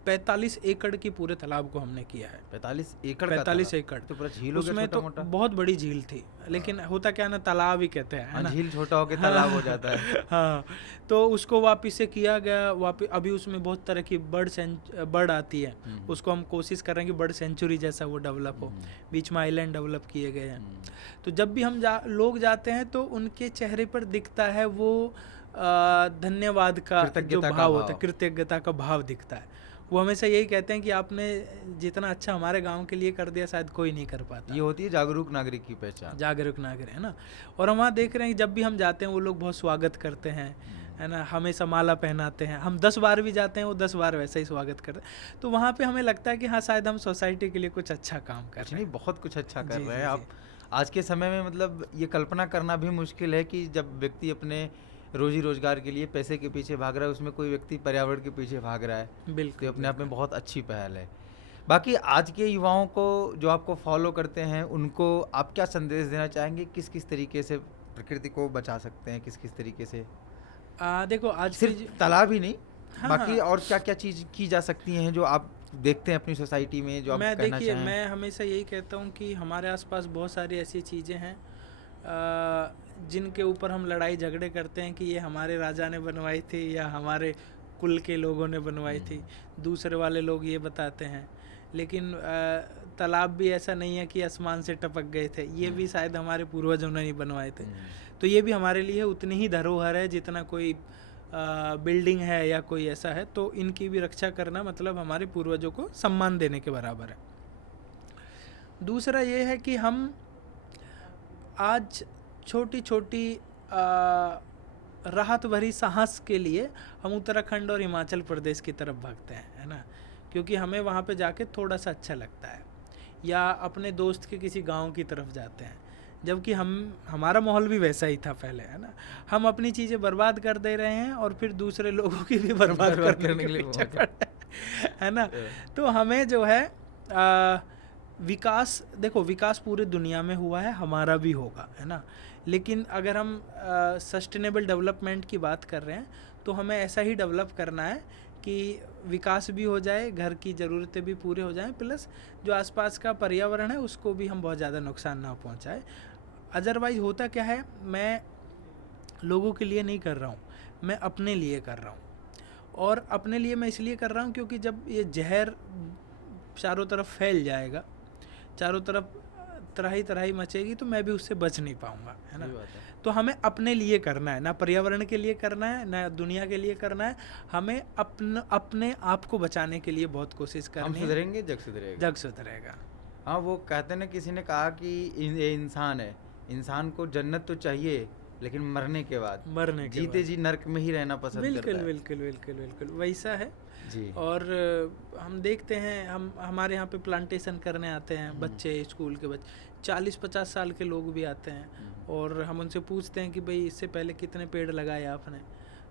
45 एकड़ की पूरे तालाब को हमने किया है। 45 एकड़? 45 एकड़ तो पूरा झील हो गया, उसमें तो छोटा-मोटा? बहुत बड़ी झील थी, लेकिन होता क्या ना, तालाब ही कहते हैं, है ना, झील छोटा होकर तालाब हो जाता है। हाँ, तो उसको वापस से किया गया, अभी उसमें बहुत तरह की बर्ड आती है, उसको हम कोशिश कर रहे हैं कि बर्ड सेंचुरी जैसा वो डेवलप हो, बीच में आइलैंड डेवलप किए गए हैं। तो जब भी हम लोग जाते हैं तो उनके चेहरे पर दिखता है वो धन्यवाद का जो भाव होता है, कृतज्ञता का भाव दिखता है। वो हमेशा यही कहते हैं कि आपने जितना अच्छा हमारे गांव के लिए कर दिया शायद कोई नहीं कर पाता। ये होती है जागरूक नागरिक की पहचान, जागरूक नागरिक, है ना। और हम वहाँ देख रहे हैं कि जब भी हम जाते हैं वो लोग बहुत स्वागत करते हैं, है ना, हमेशा माला पहनाते हैं। हम 10 बार भी जाते हैं, वो 10 बार वैसा ही स्वागत करते हैं। तो वहाँ पे हमें लगता है कि हाँ शायद हम सोसाइटी के लिए कुछ अच्छा काम कर रहे हैं। नहीं, बहुत कुछ अच्छा कर रहे हैं आप। आज के समय में मतलब ये कल्पना करना भी मुश्किल है कि जब व्यक्ति अपने रोजी रोजगार के लिए पैसे के पीछे भाग रहा है, उसमें कोई व्यक्ति पर्यावरण के पीछे भाग रहा है। बिल्कुल, तो अपने आप में बहुत अच्छी पहल है। बाकी आज के युवाओं को जो आपको फॉलो करते हैं, उनको आप क्या संदेश देना चाहेंगे? किस किस तरीके से प्रकृति को बचा सकते हैं, किस किस तरीके से? देखो आज सिर्फ तालाब ही नहीं, हाँ, बाकी और क्या क्या चीज़ की जा सकती हैं जो आप देखते हैं अपनी सोसाइटी में, जो आप कहना चाहें? मैं हमेशा यही कहता हूँ कि हमारे आसपास बहुत सारी ऐसी चीज़ें हैं जिनके ऊपर हम लड़ाई झगड़े करते हैं कि ये हमारे राजा ने बनवाई थी या हमारे कुल के लोगों ने बनवाई थी, दूसरे वाले लोग ये बताते हैं। लेकिन तालाब भी ऐसा नहीं है कि आसमान से टपक गए थे, ये भी शायद हमारे पूर्वजों ने ही बनवाए थे। तो ये भी हमारे लिए उतनी ही धरोहर है जितना कोई बिल्डिंग है या कोई ऐसा है। तो इनकी भी रक्षा करना मतलब हमारे पूर्वजों को सम्मान देने के बराबर है। दूसरा ये है कि हम आज छोटी छोटी राहत भरी सांस के लिए हम उत्तराखंड और हिमाचल प्रदेश की तरफ भागते हैं, है ना, क्योंकि हमें वहाँ पे जाके थोड़ा सा अच्छा लगता है, या अपने दोस्त के किसी गांव की तरफ जाते हैं, जबकि हमारा माहौल भी वैसा ही था पहले, है ना। हम अपनी चीज़ें बर्बाद कर दे रहे हैं और फिर दूसरे लोगों की भी बर्बाद करने के लिए, है ना। तो हमें जो है विकास, देखो विकास पूरे दुनिया में हुआ है, हमारा भी होगा, है ना। लेकिन अगर हम सस्टेनेबल डेवलपमेंट की बात कर रहे हैं तो हमें ऐसा ही डेवलप करना है कि विकास भी हो जाए, घर की ज़रूरतें भी पूरे हो जाएं, प्लस जो आसपास का पर्यावरण है उसको भी हम बहुत ज़्यादा नुकसान ना पहुंचाएं। अदरवाइज़ होता क्या है, मैं लोगों के लिए नहीं कर रहा हूँ, मैं अपने लिए कर रहा हूँ। और अपने लिए मैं इसलिए कर रहा हूँ क्योंकि जब ये जहर चारों तरफ फैल जाएगा, चारों तरफ तराही तराही मचेगी, तो मैं भी उससे बच नहीं पाऊंगा, है ना। सही बात है। तो हमें अपने लिए करना है, ना पर्यावरण के लिए करना है, ना दुनिया के लिए करना है, हमें अपने आप को बचाने के लिए बहुत कोशिश हम करनी है। सुधरेंगे जग सुधरेगा। जग सुधरेगा। हाँ, वो कहते हैं ना, किसी ने कहा कि ये इंसान है, इंसान को जन्नत तो चाहिए लेकिन मरने के बाद, मरने के जीते बाद। जी नर्क में ही रहना पसंद बिल्कुल करता है। बिल्कुल बिल्कुल बिल्कुल वैसा है। जी। और हम देखते हैं, हमारे यहाँ पे प्लांटेशन करने आते हैं बच्चे, स्कूल के बच्चे 40-50 साल के लोग भी आते हैं, और हम उनसे पूछते हैं कि भाई इससे पहले कितने पेड़ लगाए आपने,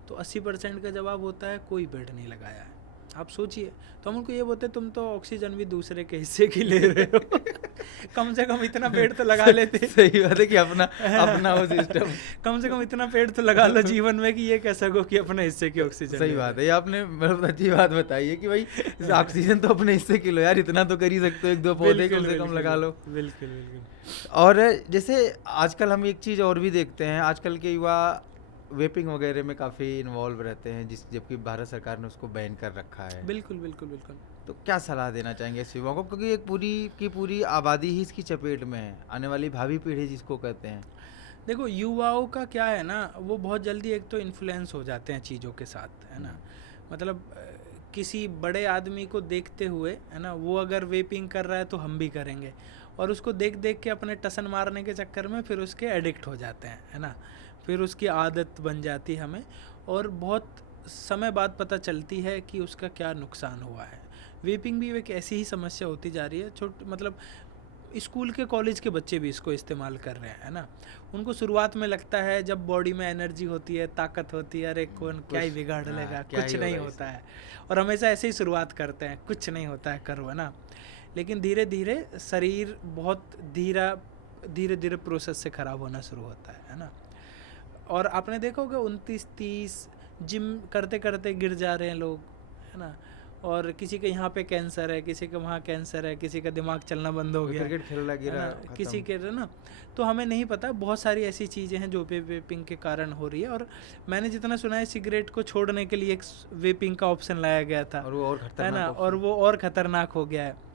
तो 80% का जवाब होता है कोई पेड़ नहीं लगाया है। आप सोचिए, तो हम उनको ये बोलते हैं तुम तो ऑक्सीजन भी दूसरे के हिस्से की ले रहे हो कम से कम इतना पेड़ तो लगा लेते सही बात है कि अपना वो सिस्टम कम से कम इतना पेड़ तो लगा लो जीवन में कि ये कह सको कि अपने हिस्से की ऑक्सीजन। सही बात है, ये आपने बहुत अच्छी बात बताई है कि भाई ऑक्सीजन तो अपने हिस्से की लो यार, इतना तो कर ही सकते हो, 1-2 पौधे कम से कम लगा लो। बिल्कुल बिल्कुल। और जैसे आजकल हम एक चीज़ और भी देखते हैं, आजकल के युवा वेपिंग वगैरह में काफ़ी इन्वॉल्व रहते हैं, जबकि भारत सरकार ने उसको बैन कर रखा है। बिल्कुल बिल्कुल बिल्कुल। तो क्या सलाह देना चाहेंगे इस युवाओं को, क्योंकि एक पूरी की पूरी आबादी ही इसकी चपेट में है, आने वाली भावी पीढ़ी जिसको कहते हैं। देखो, युवाओं का क्या है ना, वो बहुत जल्दी एक तो इन्फ्लुएंस हो जाते हैं चीज़ों के साथ, है ना। मतलब किसी बड़े आदमी को देखते हुए, है ना, वो अगर वेपिंग कर रहा है तो हम भी करेंगे, और उसको देख देख के अपने टसन मारने के चक्कर में फिर उसके एडिक्ट हो जाते हैं, है ना। फिर उसकी आदत बन जाती है हमें, और बहुत समय बाद पता चलती है कि उसका क्या नुकसान हुआ है। वेपिंग भी एक ऐसी ही समस्या होती जा रही है। मतलब स्कूल के कॉलेज के बच्चे भी इसको इस्तेमाल कर रहे हैं, है ना। उनको शुरुआत में लगता है, जब बॉडी में एनर्जी होती है, ताकत होती है, अरे कौन क्या ही बिगाड़ लेगा, कुछ नहीं होता है, और हमेशा ऐसे ही शुरुआत करते हैं, कुछ नहीं होता है, करो, है ना। लेकिन धीरे धीरे शरीर बहुत धीरे धीरे प्रोसेस से ख़राब होना शुरू होता है ना। और आपने देखा होगा 29-30 जिम करते करते गिर जा रहे हैं लोग, है ना। और किसी के यहाँ पे कैंसर है, किसी के वहाँ कैंसर है, किसी का दिमाग चलना बंद हो गया, क्रिकेट खेलना गिरा, किसी के, है ना। तो हमें नहीं पता, बहुत सारी ऐसी चीज़ें हैं जो वेपिंग के कारण हो रही है। और मैंने जितना सुना है, सिगरेट को छोड़ने के लिए एक वेपिंग का ऑप्शन लाया गया था, और वो और खतरनाक, है ना, और वो और ख़तरनाक हो गया है।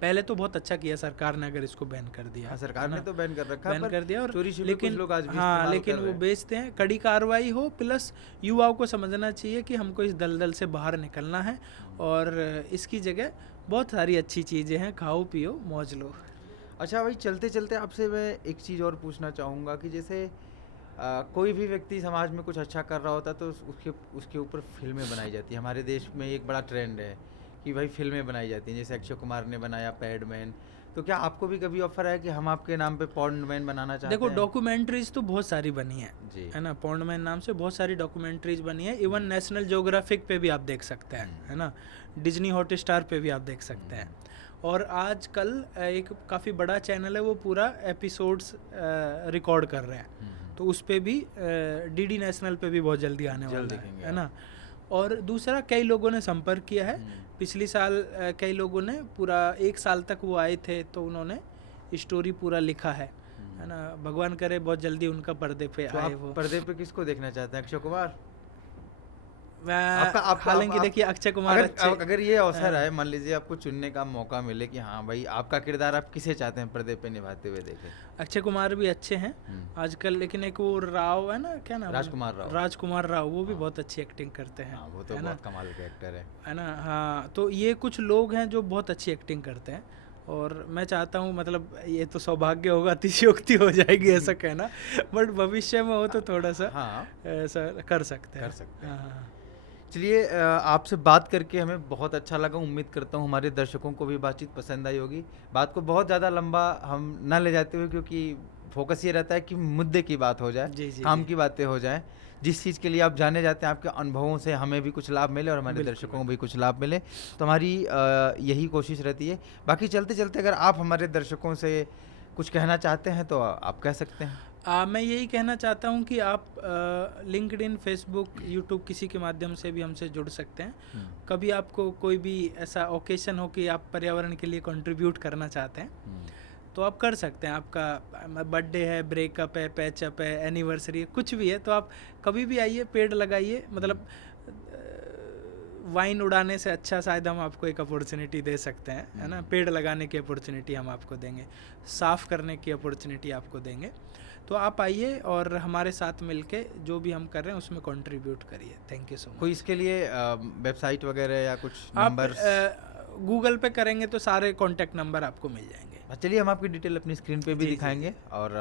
पहले तो बहुत अच्छा किया सरकार ने अगर इसको बैन कर दिया। हाँ, सरकार ने तो बैन कर रखा, बैन कर दिया, और लेकिन लोग आज भी हाँ, लेकिन वो बेचते हैं। कड़ी कार्रवाई हो, प्लस युवाओं को समझना चाहिए कि हमको इस दलदल से बाहर निकलना है, और इसकी जगह बहुत सारी अच्छी चीज़ें हैं, खाओ पियो मौज लो। अच्छा भाई, चलते चलते आपसे मैं एक चीज़ और पूछना चाहूँगा कि जैसे कोई भी व्यक्ति समाज में कुछ अच्छा कर रहा होता है तो उसके ऊपर फिल्में बनाई जाती है। हमारे देश में एक बड़ा ट्रेंड है कि भाई फिल्में बनाई जाती हैं, जैसे अक्षय कुमार ने बनाया पैडमैन। तो क्या आपको भी कभी ऑफर आया कि हम आपके नाम पे पॉन्डमैन बनाना चाहते हैं? देखो, डॉक्यूमेंट्रीज तो बहुत सारी बनी है जी, है ना। पॉन्डमैन नाम से बहुत सारी डॉक्यूमेंट्रीज बनी है, इवन नेशनल ज्योग्राफिक पे भी आप देख सकते हैं, है ना। डिज्नी हॉटस्टार पे भी आप देख सकते हैं। और आजकल एक काफ़ी बड़ा चैनल है, वो पूरा एपिसोड्स रिकॉर्ड कर रहे हैं, तो उस पे भी डीडी नेशनल पे भी बहुत जल्दी आने वाला है ना। और दूसरा, कई लोगों ने संपर्क किया है पिछली साल, कई लोगों ने पूरा 1 साल तक वो आए थे, तो उन्होंने स्टोरी पूरा लिखा है ना। भगवान करे बहुत जल्दी उनका पर्दे पे तो आए। आप वो पर्दे पे किसको देखना चाहते हैं, अक्षय कुमार? हालांकि देखिए, अक्षय कुमार अगर ये अवसर है, मान लीजिए आपको चुनने का मौका मिले कि हाँ भाई आपका किरदार आप किसे चाहते हैं पर्दे पे निभाते हुए देखें? अक्षय कुमार भी अच्छे हैं आजकल, लेकिन एक वो राव है ना, क्या नाम, राजकुमार राव, वो भी बहुत अच्छी एक्टिंग करते हैं। वो तो बहुत कमाल के एक्टर है ना। हाँ, तो ये कुछ लोग हैं जो बहुत अच्छी एक्टिंग करते हैं, और मैं चाहता हूँ, मतलब ये तो सौभाग्य होगा, अतिशयोक्ति हो जाएगी ऐसा कहना, बट भविष्य में हो तो थोड़ा सा ऐसा कर सकते हैं। चलिए, आपसे बात करके हमें बहुत अच्छा लगा। उम्मीद करता हूँ हमारे दर्शकों को भी बातचीत पसंद आई होगी। बात को बहुत ज़्यादा लंबा हम ना ले जाते हुए, क्योंकि फोकस ये रहता है कि मुद्दे की बात हो जाए, काम की बातें हो जाएं, जिस चीज़ के लिए आप जाने जाते हैं, आपके अनुभवों से हमें भी कुछ लाभ मिले और हमारे दर्शकों को भी कुछ लाभ मिले, तो हमारी यही कोशिश रहती है। बाकी चलते चलते अगर आप हमारे दर्शकों से कुछ कहना चाहते हैं तो आप कह सकते हैं। मैं यही कहना चाहता हूँ कि आप लिंक्डइन, फेसबुक, यूट्यूब किसी के माध्यम से भी हमसे जुड़ सकते हैं। कभी आपको कोई भी ऐसा ओकेशन हो कि आप पर्यावरण के लिए कंट्रीब्यूट करना चाहते हैं, तो आप कर सकते हैं। आपका बर्थडे है, ब्रेकअप है, पैचअप है, एनिवर्सरी है, कुछ भी है, तो आप कभी भी आइए, पेड़ लगाइए। मतलब वाइन उड़ाने से अच्छा शायद हम आपको एक अपॉर्चुनिटी दे सकते हैं, है ना। पेड़ लगाने की अपॉर्चुनिटी हम आपको देंगे, साफ़ करने की अपॉर्चुनिटी आपको देंगे। तो आप आइए और हमारे साथ मिलके जो भी हम कर रहे हैं उसमें कंट्रीब्यूट करिए। Thank you so much. कोई इसके लिए वेबसाइट वगैरह या कुछ आप नंबर गूगल पे करेंगे तो सारे कॉन्टैक्ट नंबर आपको मिल जाएंगे। चलिए हम आपकी डिटेल अपनी स्क्रीन पे भी जी, दिखाएंगे। और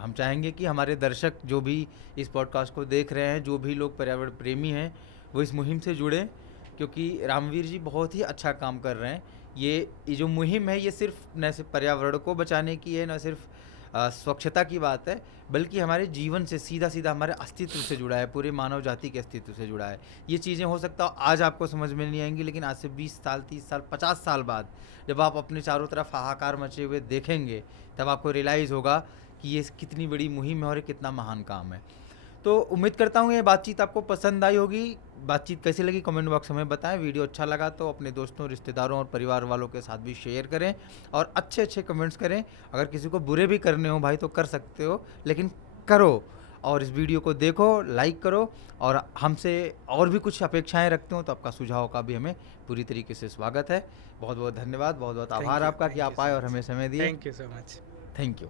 हम चाहेंगे कि हमारे दर्शक जो भी इस पॉडकास्ट को देख रहे हैं, जो भी लोग पर्यावरण प्रेमी हैं, वो इस मुहिम से जुड़ें, क्योंकि रामवीर जी बहुत ही अच्छा काम कर रहे हैं। ये जो मुहिम है, ये सिर्फ न सिर्फ पर्यावरण को बचाने की है, न सिर्फ स्वच्छता की बात है, बल्कि हमारे जीवन से सीधा सीधा हमारे अस्तित्व से जुड़ा है, पूरे मानव जाति के अस्तित्व से जुड़ा है। ये चीज़ें हो सकता है आज आपको समझ में नहीं आएंगी, लेकिन आज से 20 साल, 30 साल, 50 साल बाद जब आप अपने चारों तरफ हाहाकार मचे हुए देखेंगे, तब आपको रियलाइज़ होगा कि ये कितनी बड़ी मुहिम है और ये कितना महान काम है। तो उम्मीद करता हूँ ये बातचीत आपको पसंद आई होगी। बातचीत कैसी लगी कमेंट बॉक्स में बताएं। वीडियो अच्छा लगा तो अपने दोस्तों, रिश्तेदारों और परिवार वालों के साथ भी शेयर करें और अच्छे अच्छे कमेंट्स करें। अगर किसी को बुरे भी करने हो भाई तो कर सकते हो, लेकिन करो। और इस वीडियो को देखो, लाइक करो, और हमसे और भी कुछ अपेक्षाएं रखते हो तो आपका सुझाव का भी हमें पूरी तरीके से स्वागत है। बहुत बहुत धन्यवाद, बहुत बहुत आभार आपका कि आप आए और हमें समय दिए। Thank you so much. Thank you.